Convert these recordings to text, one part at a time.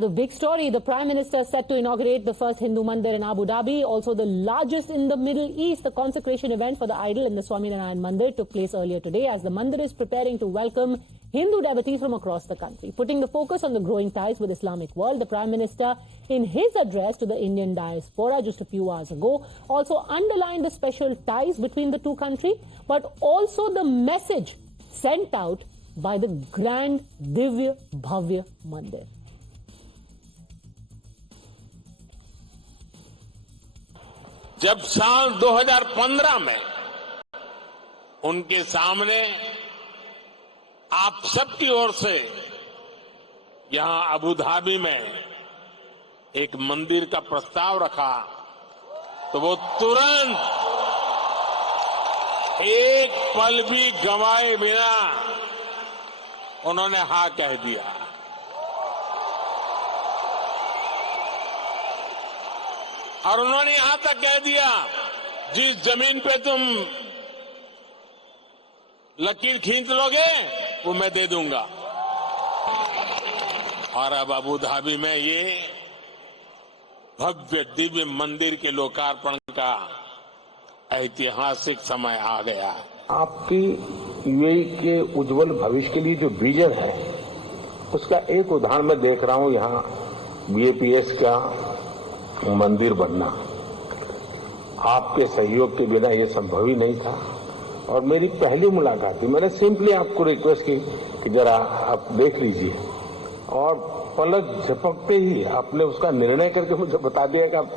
The big story, the Prime Minister set to inaugurate the first Hindu Mandir in Abu Dhabi, also the largest in the Middle East. The consecration event for the idol in the Swaminarayan Mandir took place earlier today as the Mandir is preparing to welcome Hindu devotees from across the country. Putting the focus on the growing ties with Islamic world, the Prime Minister, in his address to the Indian diaspora just a few hours ago, also underlined the special ties between the two countries, but also the message sent out by the grand Divya Bhavya Mandir. जब साल 2015 में उनके सामने आप सबकी ओर से यहां Abu Dhabi में एक मंदिर का प्रस्ताव रखा तो वो तुरंत एक पल भी गंवाए बिना उन्होंने हाँ कह दिया। और उन्होंने यहां तक कह दिया, जिस जमीन पे तुम लकीर खींच लोगे वो मैं दे दूंगा। और अब अबू धाबी में ये भव्य दिव्य मंदिर के लोकार्पण का ऐतिहासिक समय आ गया है। आपकी यूएई के उज्जवल भविष्य के लिए जो विजन है उसका एक उदाहरण मैं देख रहा हूं। यहां बीएपीएस का मंदिर बनना आपके सहयोग के बिना ये संभव ही नहीं था। और मेरी पहली मुलाकात थी, मैंने सिंपली आपको रिक्वेस्ट की कि जरा आप देख लीजिए और पलक झपकते ही आपने उसका निर्णय करके मुझे बता दिया कि आप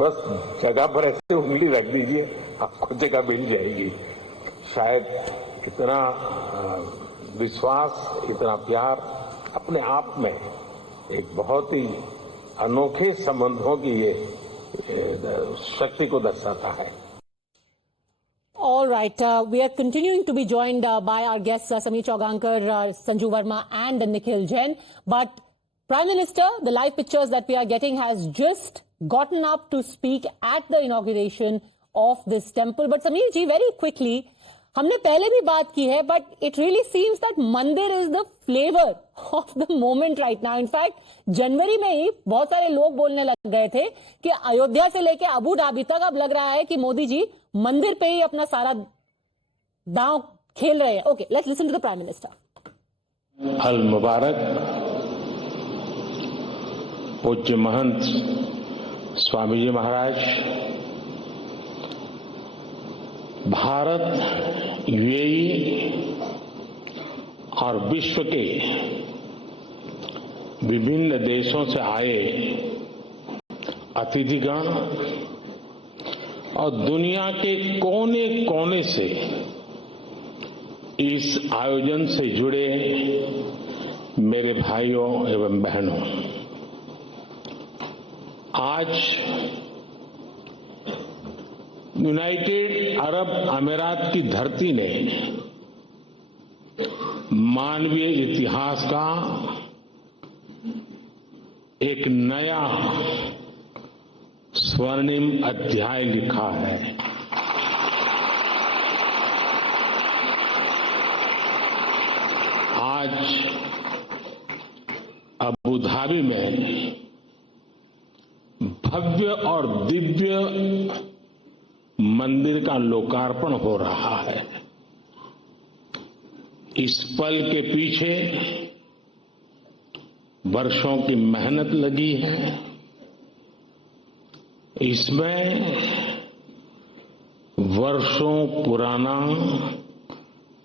बस जगह पर ऐसे उंगली रख दीजिए, आपको जगह मिल जाएगी। शायद इतना विश्वास, इतना प्यार अपने आप में एक बहुत ही अनोखे संबंधों की ये शक्ति को दर्शाता है। All right, we are continuing to be joined by our guests Sameer Chaugankar, Sanju Verma and Nikhil Jain. But Prime Minister, the live pictures that we are getting has just gotten up to speak at the inauguration of this temple. But Sameer ji, very quickly, हमने पहले भी बात की है, but it really seems that मंदिर is the flavor of the moment right now. In fact, जनवरी में ही बहुत सारे लोग बोलने लग गए थे कि अयोध्या से लेके अबू धाबी तक अब लग रहा है कि मोदी जी मंदिर पे ही अपना सारा दांव खेल रहे हैं। Okay, let's listen to the prime minister. Al Mubarak पूज्य महंत स्वामी जी महाराज, भारत, यूएई और विश्व के विभिन्न देशों से आए अतिथिगण और दुनिया के कोने कोने से इस आयोजन से जुड़े मेरे भाइयों एवं बहनों, आज यूनाइटेड अरब अमीरात की धरती ने मानवीय इतिहास का एक नया स्वर्णिम अध्याय लिखा है। आज अबू धाबी में भव्य और दिव्य मंदिर का लोकार्पण हो रहा है। इस पल के पीछे वर्षों की मेहनत लगी है। इसमें वर्षों पुराना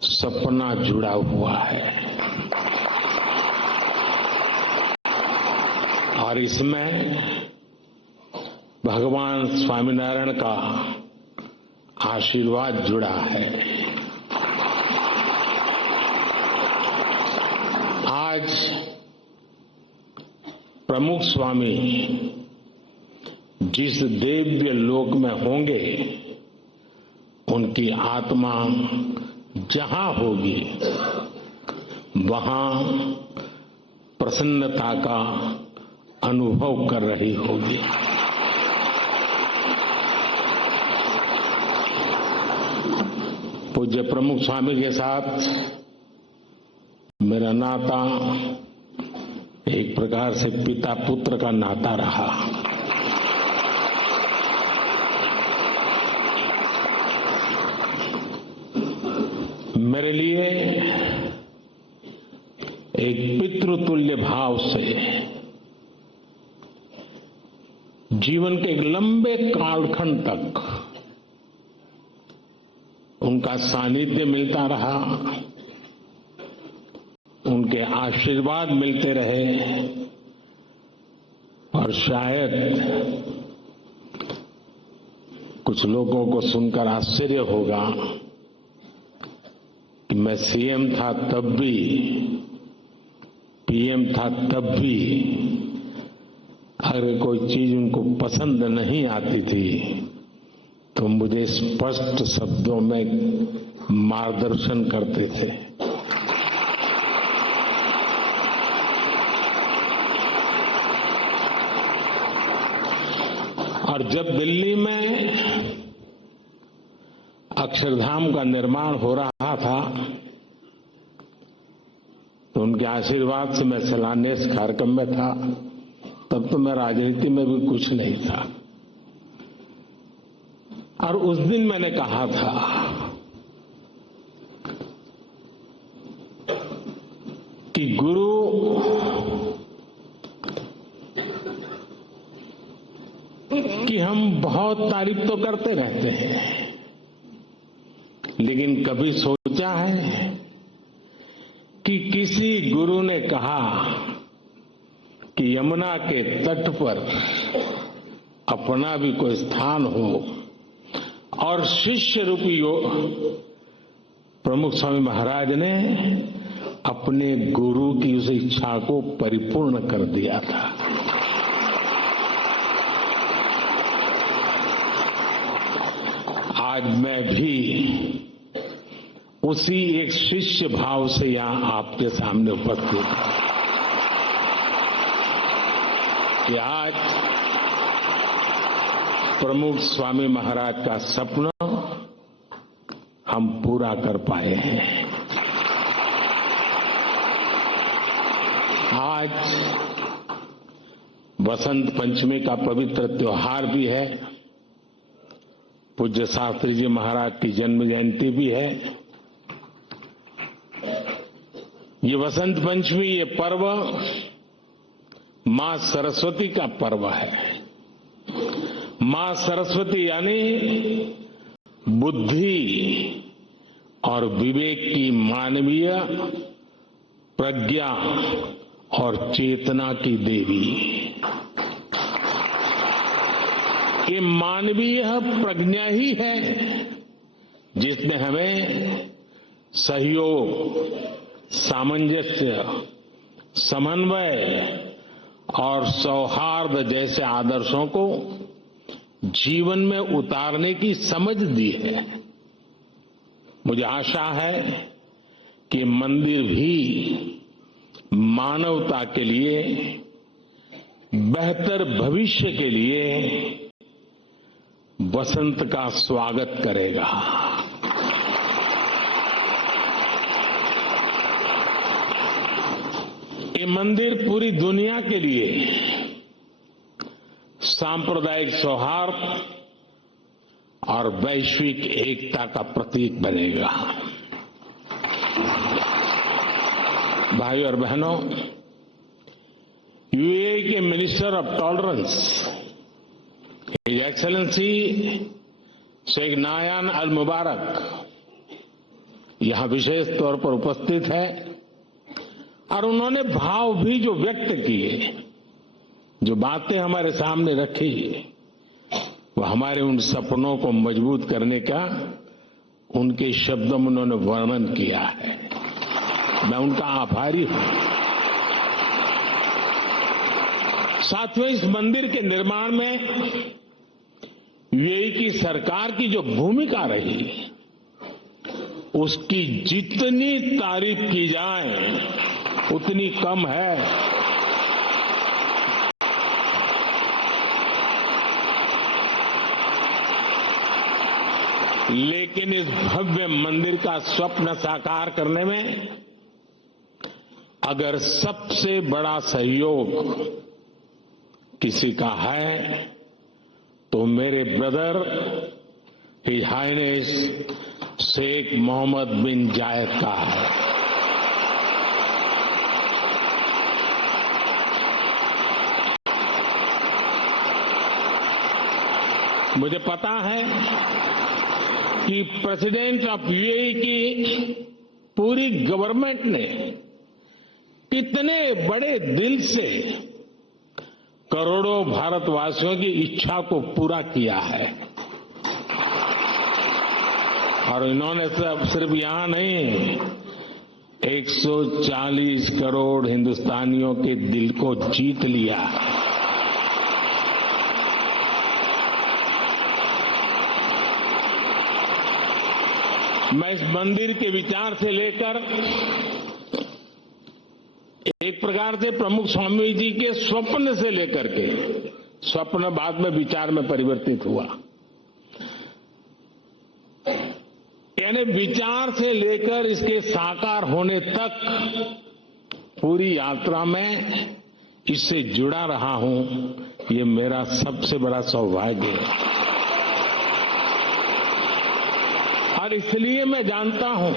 सपना जुड़ा हुआ है और इसमें भगवान स्वामीनारायण का आशीर्वाद जुड़ा है। आज प्रमुख स्वामी जिस दिव्य लोक में होंगे, उनकी आत्मा जहां होगी वहां प्रसन्नता का अनुभव कर रही होगी। पूज्य प्रमुख स्वामी के साथ मेरा नाता एक प्रकार से पिता पुत्र का नाता रहा। मेरे लिए एक पितृतुल्य भाव से जीवन के एक लंबे कालखंड तक उनका सानिध्य मिलता रहा, उनके आशीर्वाद मिलते रहे। और शायद कुछ लोगों को सुनकर आश्चर्य होगा कि मैं सीएम था तब भी, पीएम था तब भी, अगर कोई चीज उनको पसंद नहीं आती थी तो मुझे स्पष्ट शब्दों में मार्गदर्शन करते थे। और जब दिल्ली में अक्षरधाम का निर्माण हो रहा था तो उनके आशीर्वाद से मैं शिलान्यास कार्यक्रम में था। तब तो मैं राजनीति में भी कुछ नहीं था। और उस दिन मैंने कहा था कि गुरु की हम बहुत तारीफ तो करते रहते हैं, लेकिन कभी सोचा है कि किसी गुरु ने कहा कि यमुना के तट पर अपना भी कोई स्थान हो और शिष्य रूपी प्रमुख स्वामी महाराज ने अपने गुरु की उस इच्छा को परिपूर्ण कर दिया था। आज मैं भी उसी एक शिष्य भाव से यहां आपके सामने उपस्थित हूं कि आज प्रमुख स्वामी महाराज का सपना हम पूरा कर पाए हैं। आज बसंत पंचमी का पवित्र त्योहार भी है, पूज्य शास्त्री जी महाराज की जन्म जयंती भी है। ये बसंत पंचमी, ये पर्व मां सरस्वती का पर्व है। मां सरस्वती यानी बुद्धि और विवेक की मानवीय प्रज्ञा और चेतना की देवी। ये मानवीय प्रज्ञा ही है जिसने हमें सहयोग, सामंजस्य, समन्वय और सौहार्द जैसे आदर्शों को जीवन में उतारने की समझ दी है। मुझे आशा है कि मंदिर भी मानवता के लिए, बेहतर भविष्य के लिए बसंत का स्वागत करेगा। ये मंदिर पूरी दुनिया के लिए सांप्रदायिक सौहार्द और वैश्विक एकता का प्रतीक बनेगा। भाइयों और बहनों, यूएई के minister of tolerance his excellency Sheikh Nahyan Al Mubarak यहां विशेष तौर पर उपस्थित है और उन्होंने भाव भी जो व्यक्त किए, जो बातें हमारे सामने रखी, वो हमारे उन सपनों को मजबूत करने का उनके शब्दों में उन्होंने वर्णन किया है। मैं उनका आभारी हूं। साथियों, इस मंदिर के निर्माण में यूएई की सरकार की जो भूमिका रही, उसकी जितनी तारीफ की जाए उतनी कम है। लेकिन इस भव्य मंदिर का स्वप्न साकार करने में अगर सबसे बड़ा सहयोग किसी का है तो मेरे brother his highness Sheikh Mohammed bin Zayed का है। मुझे पता है कि प्रेसिडेंट ऑफ यूएई की पूरी गवर्नमेंट ने कितने बड़े दिल से करोड़ों भारतवासियों की इच्छा को पूरा किया है और इन्होंने सिर्फ यहां नहीं 140 करोड़ हिंदुस्तानियों के दिल को जीत लिया है। मैं इस मंदिर के विचार से लेकर एक प्रकार से प्रमुख स्वामी जी के स्वप्न से लेकर के स्वप्न बाद में विचार में परिवर्तित हुआ, यानी विचार से लेकर इसके साकार होने तक पूरी यात्रा में इससे जुड़ा रहा हूं। ये मेरा सबसे बड़ा सौभाग्य है और इसलिए मैं जानता हूं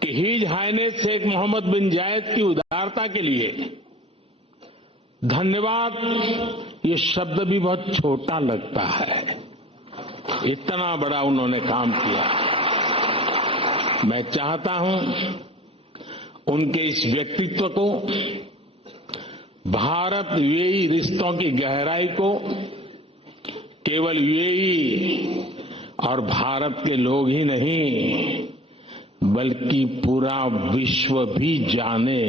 कि his highness Sheikh Mohammed bin जायद की उदारता के लिए धन्यवाद ये शब्द भी बहुत छोटा लगता है। इतना बड़ा उन्होंने काम किया। मैं चाहता हूं उनके इस व्यक्तित्व को, भारत यूएई रिश्तों की गहराई को केवल यूएई और भारत के लोग ही नहीं बल्कि पूरा विश्व भी जाने।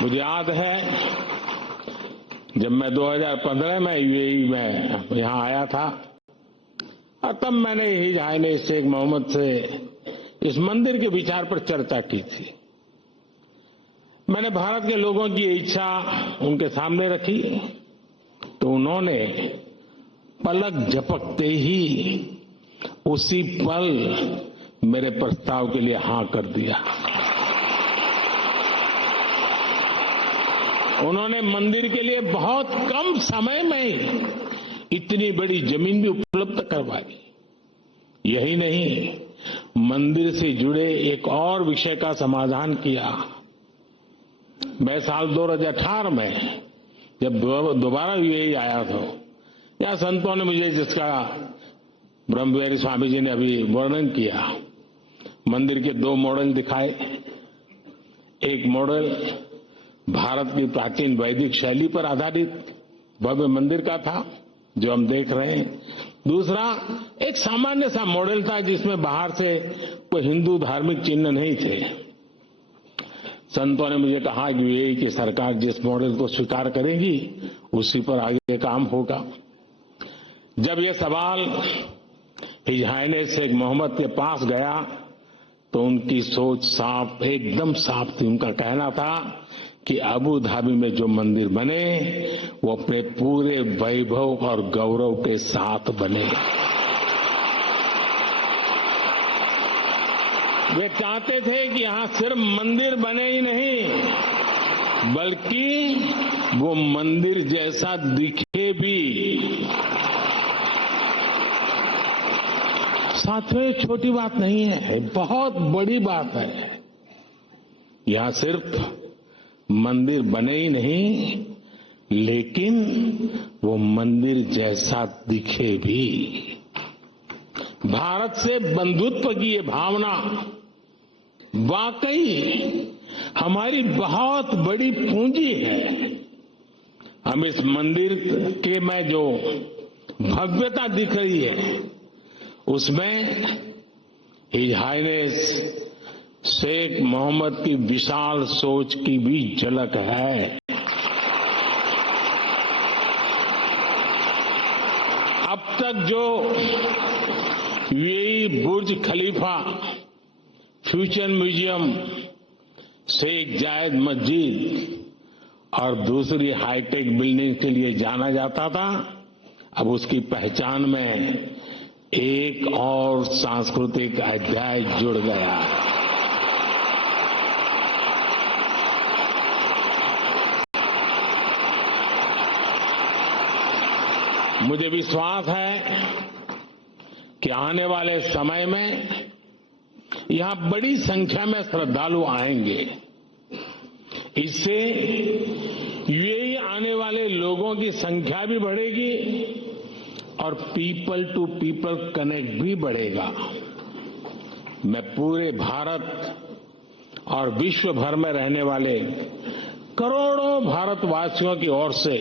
मुझे याद है जब मैं 2015 में यूएई में यहां आया था और तब मैंने हिज हाइनेस शेख मोहम्मद से इस मंदिर के विचार पर चर्चा की थी। मैंने भारत के लोगों की इच्छा उनके सामने रखी तो उन्होंने पलक झपकते ही उसी पल मेरे प्रस्ताव के लिए हां कर दिया। उन्होंने मंदिर के लिए बहुत कम समय में इतनी बड़ी जमीन भी उपलब्ध करवाई। यही नहीं, मंदिर से जुड़े एक और विषय का समाधान किया। मैं साल 2018 में जब दोबारा यूएई आया था, या संतों ने मुझे जिसका ब्रह्मविहारी स्वामी जी ने अभी वर्णन किया, मंदिर के 2 मॉडल दिखाए। एक मॉडल भारत की प्राचीन वैदिक शैली पर आधारित भव्य मंदिर का था जो हम देख रहे हैं। दूसरा एक सामान्य सा मॉडल था जिसमें बाहर से कोई हिंदू धार्मिक चिन्ह नहीं थे। संतों ने मुझे कहा कि यूएई की सरकार जिस मॉडल को स्वीकार करेगी उसी पर आगे काम होगा। जब यह सवाल हिज हाइनेस शेख मोहम्मद के पास गया तो उनकी सोच साफ, एकदम साफ थी। उनका कहना था कि अबू धाबी में जो मंदिर बने वो अपने पूरे वैभव और गौरव के साथ बने। वे चाहते थे कि यहां सिर्फ मंदिर बने ही नहीं बल्कि वो मंदिर जैसा दिखे भी। साथियों, ये छोटी बात नहीं है, बहुत बड़ी बात है। यहां सिर्फ मंदिर बने ही नहीं लेकिन वो मंदिर जैसा दिखे भी। भारत से बंधुत्व की ये भावना वाकई हमारी बहुत बड़ी पूंजी है। हम इस मंदिर के में जो भव्यता दिख रही है उसमें हिज हाइनेस शेख मोहम्मद की विशाल सोच की भी झलक है। अब तक जो यूएई बुर्ज खलीफा, फ्यूचर म्यूजियम, शेख जायद मस्जिद और दूसरी हाईटेक बिल्डिंग के लिए जाना जाता था, अब उसकी पहचान में एक और सांस्कृतिक अध्याय जुड़ गया है। मुझे विश्वास है कि आने वाले समय में यहां बड़ी संख्या में श्रद्धालु आएंगे। इससे यूएई आने वाले लोगों की संख्या भी बढ़ेगी और पीपल टू पीपल कनेक्ट भी बढ़ेगा। मैं पूरे भारत और विश्व भर में रहने वाले करोड़ों भारतवासियों की ओर से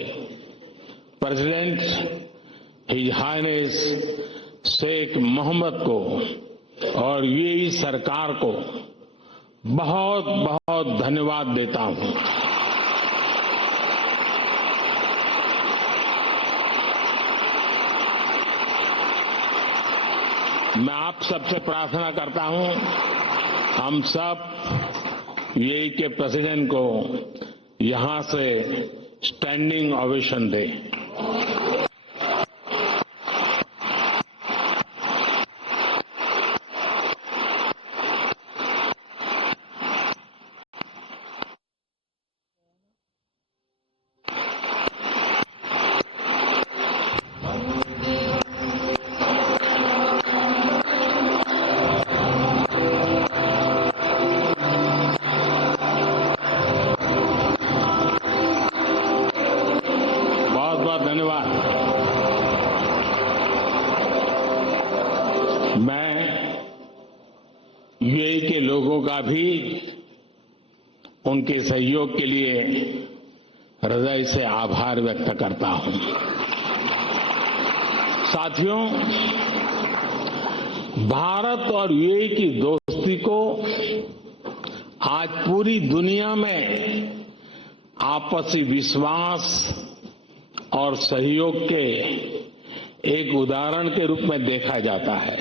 president his highness Sheikh Mohammed को और यूएई सरकार को बहुत बहुत धन्यवाद देता हूं। मैं आप सबसे प्रार्थना करता हूं, हम सब यूएई के प्रेसिडेंट को यहां से स्टैंडिंग ओवेशन दें। धन्यवाद। मैं यूएई के लोगों का भी उनके सहयोग के लिए हृदय से आभार व्यक्त करता हूं। साथियों, भारत और यूएई की दोस्ती को आज पूरी दुनिया में आपसी विश्वास और सहयोग के एक उदाहरण के रूप में देखा जाता है।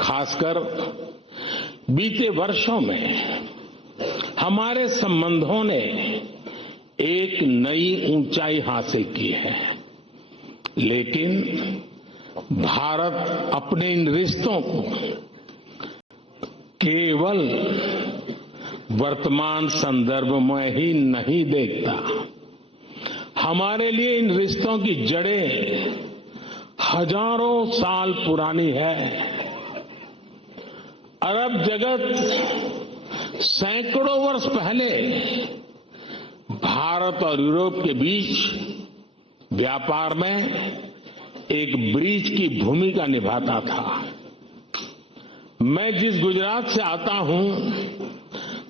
खासकर बीते वर्षों में हमारे संबंधों ने एक नई ऊंचाई हासिल की है, लेकिन भारत अपने इन रिश्तों को केवल वर्तमान संदर्भ में ही नहीं देखता। हमारे लिए इन रिश्तों की जड़ें हजारों साल पुरानी है। अरब जगत सैकड़ों वर्ष पहले भारत और यूरोप के बीच व्यापार में एक ब्रिज की भूमिका निभाता था। मैं जिस गुजरात से आता हूं,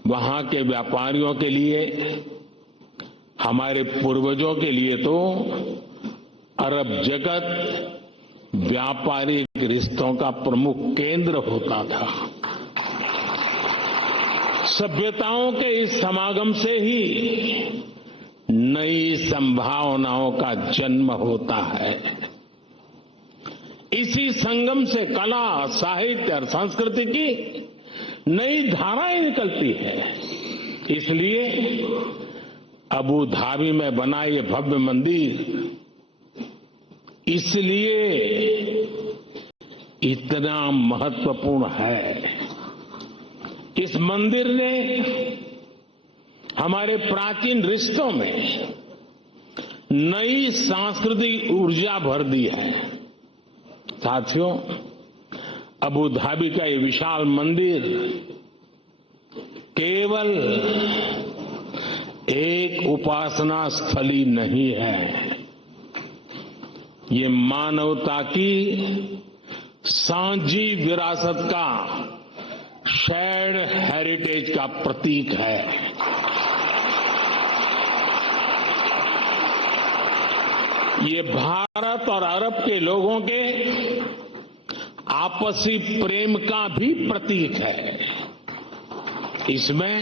वहां के व्यापारियों के लिए, हमारे पूर्वजों के लिए तो अरब जगत व्यापारिक रिश्तों का प्रमुख केंद्र होता था। सभ्यताओं के इस समागम से ही नई संभावनाओं का जन्म होता है। इसी संगम से कला, साहित्य और संस्कृति की नई धाराएं निकलती है। इसलिए अबू धाबी में बना ये भव्य मंदिर इसलिए इतना महत्वपूर्ण है। इस मंदिर ने हमारे प्राचीन रिश्तों में नई सांस्कृतिक ऊर्जा भर दी है। साथियों, अबू धाबी का ये विशाल मंदिर केवल एक उपासना स्थली नहीं है, ये मानवता की सांझी विरासत का, शेयर्ड हेरिटेज का प्रतीक है। ये भारत और अरब के लोगों के आपसी प्रेम का भी प्रतीक है। इसमें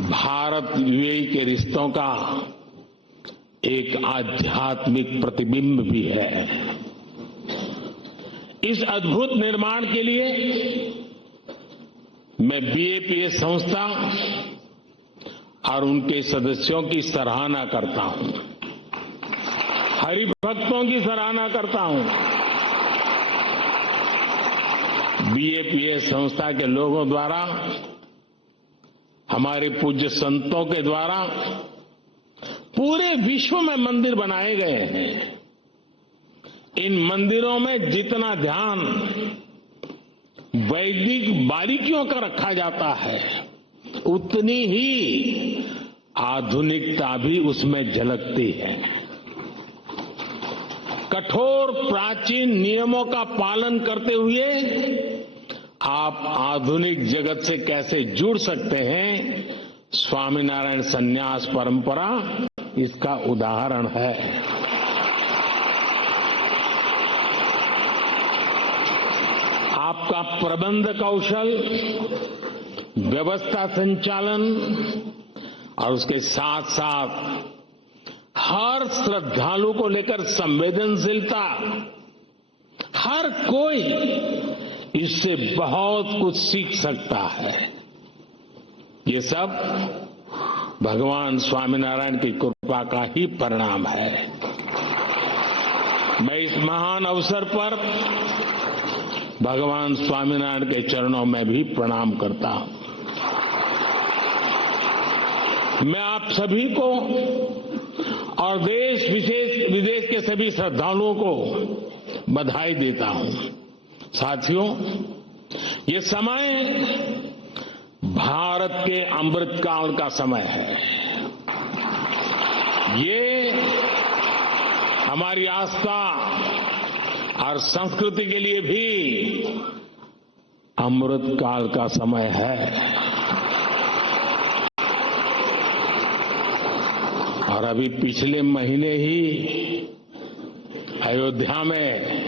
भारत यूएई के रिश्तों का एक आध्यात्मिक प्रतिबिंब भी है। इस अद्भुत निर्माण के लिए मैं बीएपीएस संस्था और उनके सदस्यों की सराहना करता हूं, हरिभक्तों की सराहना करता हूं बीएपीएस संस्था के लोगों द्वारा, हमारे पूज्य संतों के द्वारा पूरे विश्व में मंदिर बनाए गए हैं। इन मंदिरों में जितना ध्यान वैदिक बारीकियों का रखा जाता है, उतनी ही आधुनिकता भी उसमें झलकती है। कठोर प्राचीन नियमों का पालन करते हुए आप आधुनिक जगत से कैसे जुड़ सकते हैं, स्वामीनारायण संन्यास परंपरा इसका उदाहरण है। आपका प्रबंध कौशल, व्यवस्था संचालन और उसके साथ साथ हर श्रद्धालु को लेकर संवेदनशीलता, हर कोई इससे बहुत कुछ सीख सकता है। ये सब भगवान स्वामीनारायण की कृपा का ही परिणाम है। मैं इस महान अवसर पर भगवान स्वामीनारायण के चरणों में भी प्रणाम करता हूं। मैं आप सभी को और देश विदेश के सभी श्रद्धालुओं को बधाई देता हूं। साथियों, ये समय भारत के अमृतकाल का समय है। ये हमारी आस्था और संस्कृति के लिए भी अमृतकाल का समय है। और अभी पिछले महीने ही अयोध्या में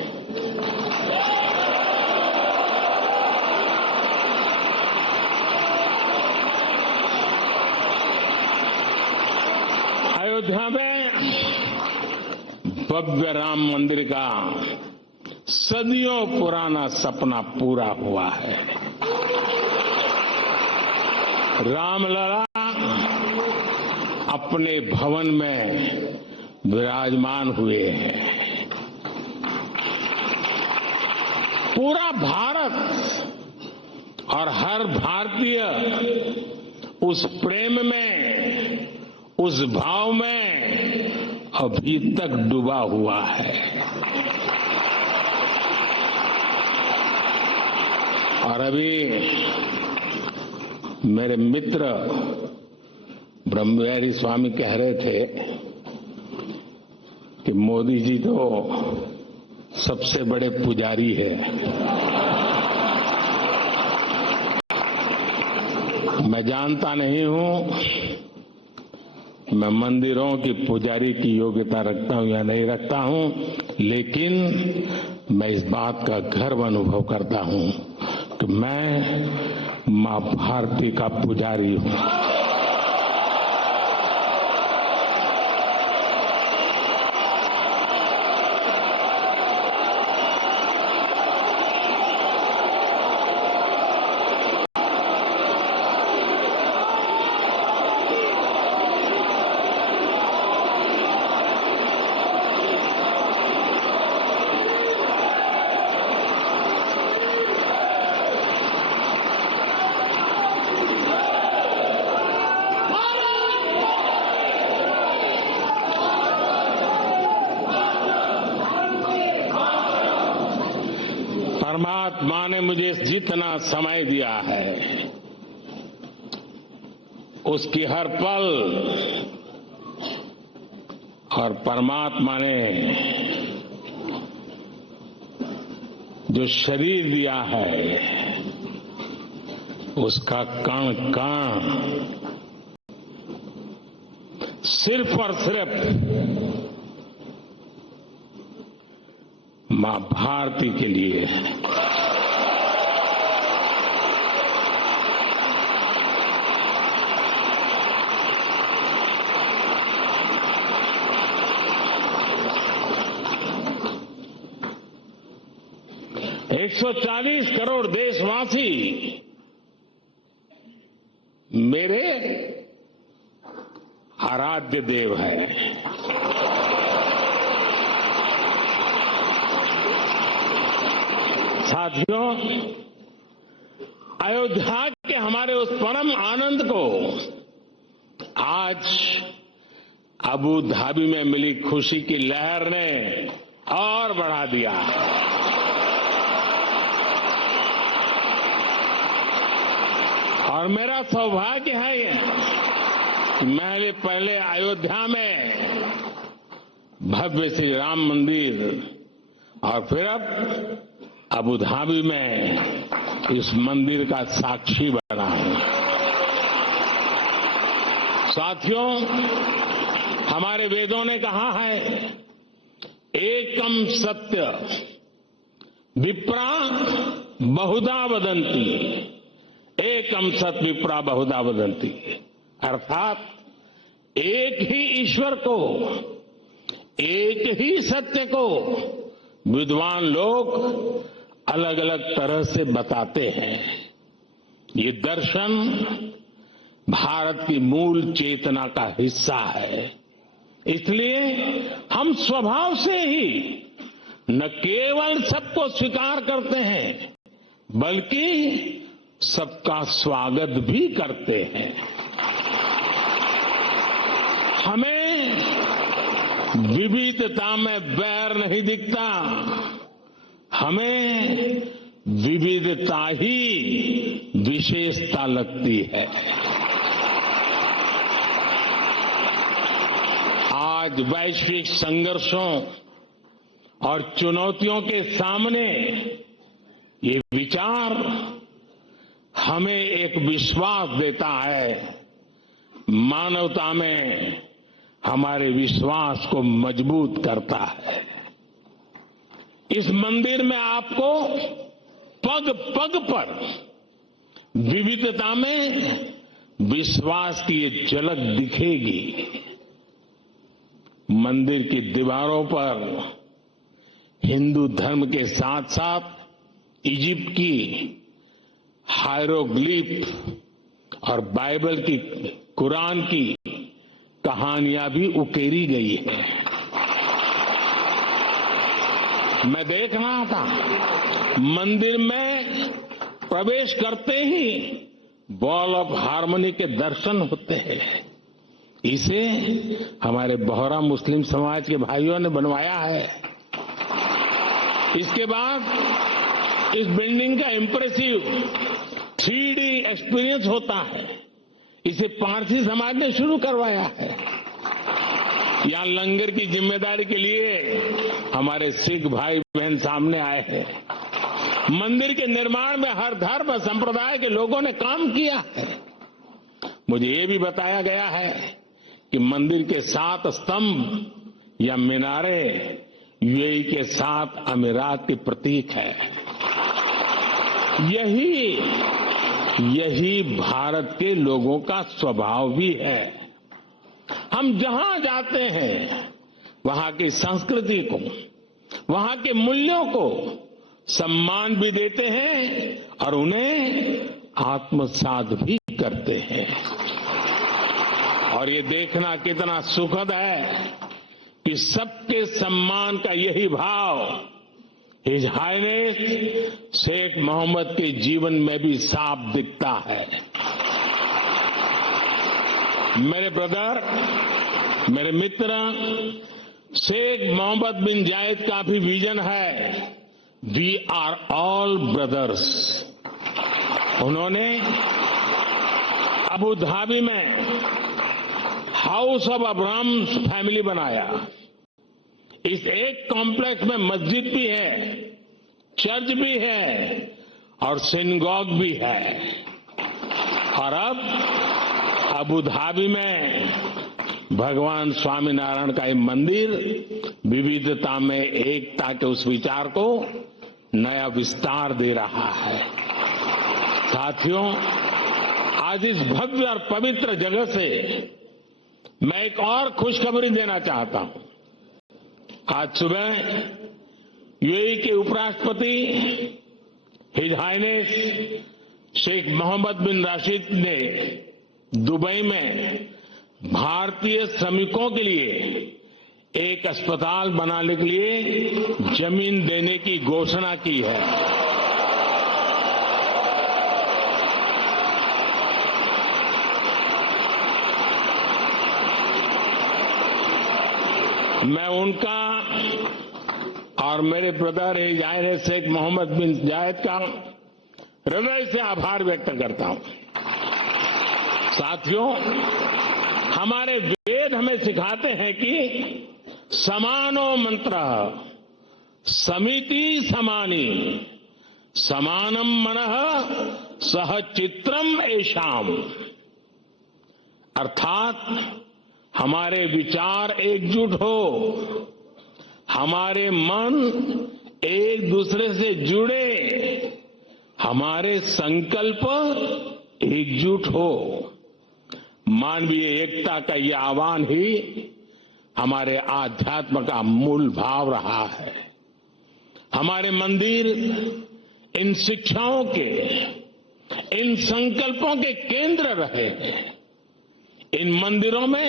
भव्य राम मंदिर का सदियों पुराना सपना पूरा हुआ है। रामलला अपने भवन में विराजमान हुए हैं। पूरा भारत और हर भारतीय उस प्रेम में, उस भाव में अभी तक डूबा हुआ है। और अभी मेरे मित्र ब्रह्मविहारी स्वामी कह रहे थे कि मोदी जी तो सबसे बड़े पुजारी है। मैं जानता नहीं हूं मैं मंदिरों की पुजारी की योग्यता रखता हूं या नहीं रखता हूं, लेकिन मैं इस बात का गर्व अनुभव करता हूं कि मैं मां भारती का पुजारी हूं। परमात्मा ने मुझे जितना समय दिया है, उसकी हर पल, और परमात्मा ने जो शरीर दिया है, उसका कण कण सिर्फ और सिर्फ मां भारती के लिए है। एक 140 करोड़ देशवासी मेरे आराध्य देव है। साथियों, अयोध्या के हमारे उस परम आनंद को आज अबू धाबी में मिली खुशी की लहर ने और बढ़ा दिया। और मेरा सौभाग्य है ये कि मैंने पहले अयोध्या में भव्य श्री राम मंदिर और फिर अब अबू धाबी में इस मंदिर का साक्षी बना हूं। साथियों, हमारे वेदों ने कहा है एकम सत्य विप्रा बहुधा वदंती, एकम सत्य विप्रा बहुधा वदंती, अर्थात एक ही ईश्वर को, एक ही सत्य को विद्वान लोग अलग अलग तरह से बताते हैं। ये दर्शन भारत की मूल चेतना का हिस्सा है। इसलिए हम स्वभाव से ही न केवल सबको स्वीकार करते हैं बल्कि सबका स्वागत भी करते हैं। हमें विविधता में बैर नहीं दिखता, हमें विविधता ही विशेषता लगती है। आज वैश्विक संघर्षों और चुनौतियों के सामने ये विचार हमें एक विश्वास देता है, मानवता में हमारे विश्वास को मजबूत करता है। इस मंदिर में आपको पग पग पर विविधता में विश्वास की ये झलक दिखेगी। मंदिर की दीवारों पर हिंदू धर्म के साथ साथ इजिप्ट की हायरोग्लिफ और बाइबल की, कुरान की कहानियां भी उकेरी गई है। मैं देख रहा था मंदिर में प्रवेश करते ही वॉल ऑफ हार्मनी के दर्शन होते हैं। इसे हमारे बोहरा मुस्लिम समाज के भाइयों ने बनवाया है। इसके बाद इस बिल्डिंग का इंप्रेसिव 3D एक्सपीरियंस होता है। इसे पारसी समाज ने शुरू करवाया है। यहां लंगर की जिम्मेदारी के लिए हमारे सिख भाई बहन सामने आए हैं। मंदिर के निर्माण में हर धर्म संप्रदाय के लोगों ने काम किया है। मुझे ये भी बताया गया है कि मंदिर के 7 स्तंभ या मीनारे यूएई के 7 अमीरात के प्रतीक है। यही भारत के लोगों का स्वभाव भी है। हम जहां जाते हैं वहां की संस्कृति को, वहां के मूल्यों को सम्मान भी देते हैं और उन्हें आत्मसात भी करते हैं। और ये देखना कितना सुखद है कि सबके सम्मान का यही भाव हिज हाइनेस शेख मोहम्मद के जीवन में भी साफ दिखता है। मेरे ब्रदर, मेरे मित्र, शेख मोहम्मद बिन जायद का भी विजन है, वी आर ऑल ब्रदर्स। उन्होंने अबू धाबी में हाउस ऑफ अब्राहम फैमिली बनाया। इस एक कॉम्प्लेक्स में मस्जिद भी है, चर्च भी है और सिनगॉग भी है। और अब अबू धाबी में भगवान स्वामीनारायण का ये मंदिर विविधता में एकता के उस विचार को नया विस्तार दे रहा है। साथियों, आज इस भव्य और पवित्र जगह से मैं एक और खुशखबरी देना चाहता हूं। आज सुबह यूएई के उपराष्ट्रपति हिज हाइनेस शेख मोहम्मद बिन राशिद ने दुबई में भारतीय श्रमिकों के लिए एक अस्पताल बनाने के लिए जमीन देने की घोषणा की है। मैं उनका और मेरे ब्रदर जायद शेख मोहम्मद बिन जायद का हृदय से आभार व्यक्त करता हूं। साथियों, हमारे वेद हमें सिखाते हैं कि समानो मंत्रः समिति समानी समानम मनः सह चित्रम एषाम, अर्थात हमारे विचार एकजुट हो, हमारे मन एक दूसरे से जुड़े, हमारे संकल्प एकजुट हो। मानवीय एकता का ये आह्वान ही हमारे आध्यात्म का मूल भाव रहा है। हमारे मंदिर इन शिक्षाओं के, इन संकल्पों के केंद्र रहे हैं। इन मंदिरों में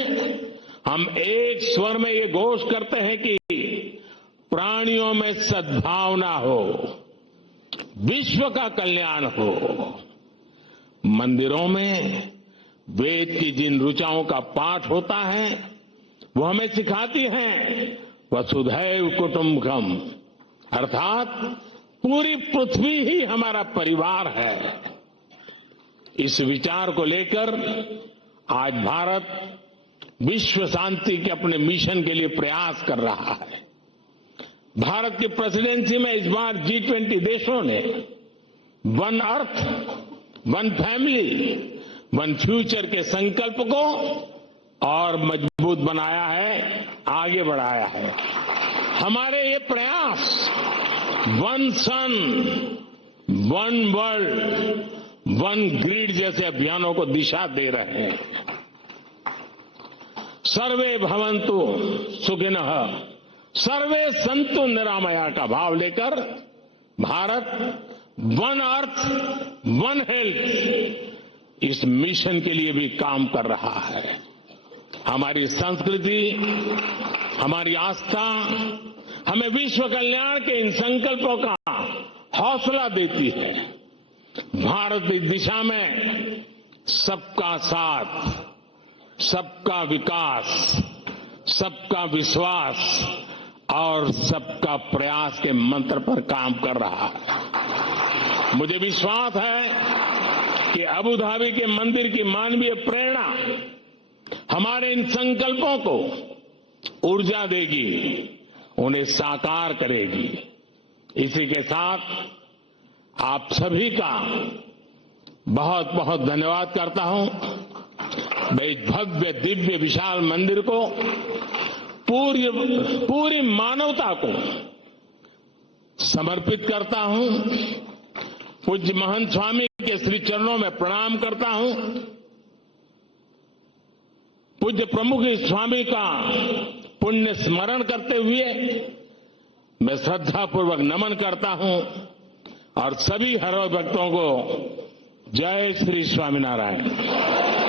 हम एक स्वर में ये घोष करते हैं कि प्राणियों में सद्भावना हो, विश्व का कल्याण हो। मंदिरों में वेद की जिन ऋचाओं का पाठ होता है वो हमें सिखाती हैं वसुधैव कुटुंबकम, अर्थात पूरी पृथ्वी ही हमारा परिवार है। इस विचार को लेकर आज भारत विश्व शांति के अपने मिशन के लिए प्रयास कर रहा है। भारत की प्रेसिडेंसी में इस बार G20 देशों ने one earth, one family, one future के संकल्प को और मजबूत बनाया है, आगे बढ़ाया है। हमारे ये प्रयास वन सन, वन वर्ल्ड, वन ग्रिड जैसे अभियानों को दिशा दे रहे हैं। सर्वे भवन्तु सुखिनः, सर्वे सन्तु निरामया का भाव लेकर Bharat one earth, one health इस मिशन के लिए भी काम कर रहा है। हमारी संस्कृति, हमारी आस्था हमें विश्व कल्याण के इन संकल्पों का हौसला देती है। भारत इस दिशा में सबका साथ, सबका विकास, सबका विश्वास और सबका प्रयास के मंत्र पर काम कर रहा है। मुझे विश्वास है कि अबू धाबी के मंदिर की मानवीय प्रेरणा हमारे इन संकल्पों को ऊर्जा देगी, उन्हें साकार करेगी। इसी के साथ आप सभी का बहुत बहुत धन्यवाद करता हूं। मैं इस भव्य दिव्य विशाल मंदिर को पूरी मानवता को समर्पित करता हूं। पूज्य महंत स्वामी के श्री चरणों में प्रणाम करता हूं। पूज्य प्रमुख स्वामी का पुण्य स्मरण करते हुए मैं श्रद्धापूर्वक नमन करता हूं और सभी हरि भक्तों को जय Shri Swaminarayan. Thank you, Prime Minister.